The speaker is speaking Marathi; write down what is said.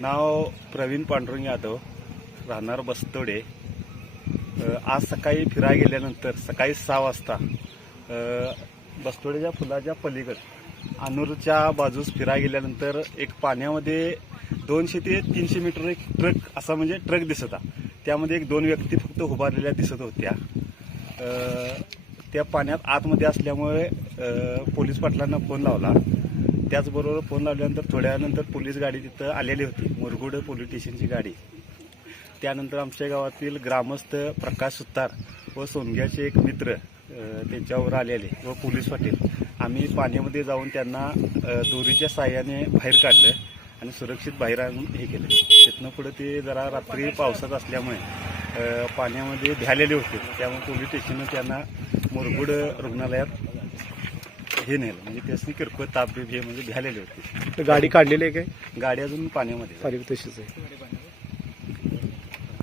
नाव प्रवीण पांडुरंग यादव, राहणार बस्तोडे. आज सकाळी फिरायला गेल्यानंतर सकाळी 6 वाजता बस्तोडेच्या पुलाच्या पलीकडे अनूरच्या बाजूस फिरायला गेल्यानंतर एक पाण्यामध्ये 200 ते 300 मीटर एक ट्रक असा म्हणजे ट्रक दिसत होता. त्यामध्ये एक 2 व्यक्ती फक्त उभारलेल्या दिसत होत्या. त्या पाण्यात आतमध्ये असल्यामुळे पोलीस पाटलांना फोन लावला. त्याचबरोबर फोन लावल्यानंतर थोड्या वेळानंतर पोलीस गाडी तिथं आलेली होती, मुरगुड पोलीस स्टेशनची गाडी. त्यानंतर आमच्या गावातील ग्रामस्थ प्रकाश सुतार व सोनग्याचे एक मित्र त्यांच्यावर आलेले व पोलीस पाटील. आम्ही पाण्यामध्ये जाऊन त्यांना दोरीच्या साहाय्याने बाहेर काढलं आणि सुरक्षित बाहेर आणून हे केलं. तिथनं पुढे ते जरा रात्री पावसात असल्यामुळे पाण्यामध्ये भ्यालेले होते. त्यामुळे पोलीस स्टेशननं त्यांना मुरगुड रुग्णालयात हे नेलं. म्हणजे त्यासनी किरकोळ ताप हे म्हणजे भ्यालेले होते. गाडी काढलेली आहे काय? गाडी अजून पाण्यामध्ये तशीच आहे.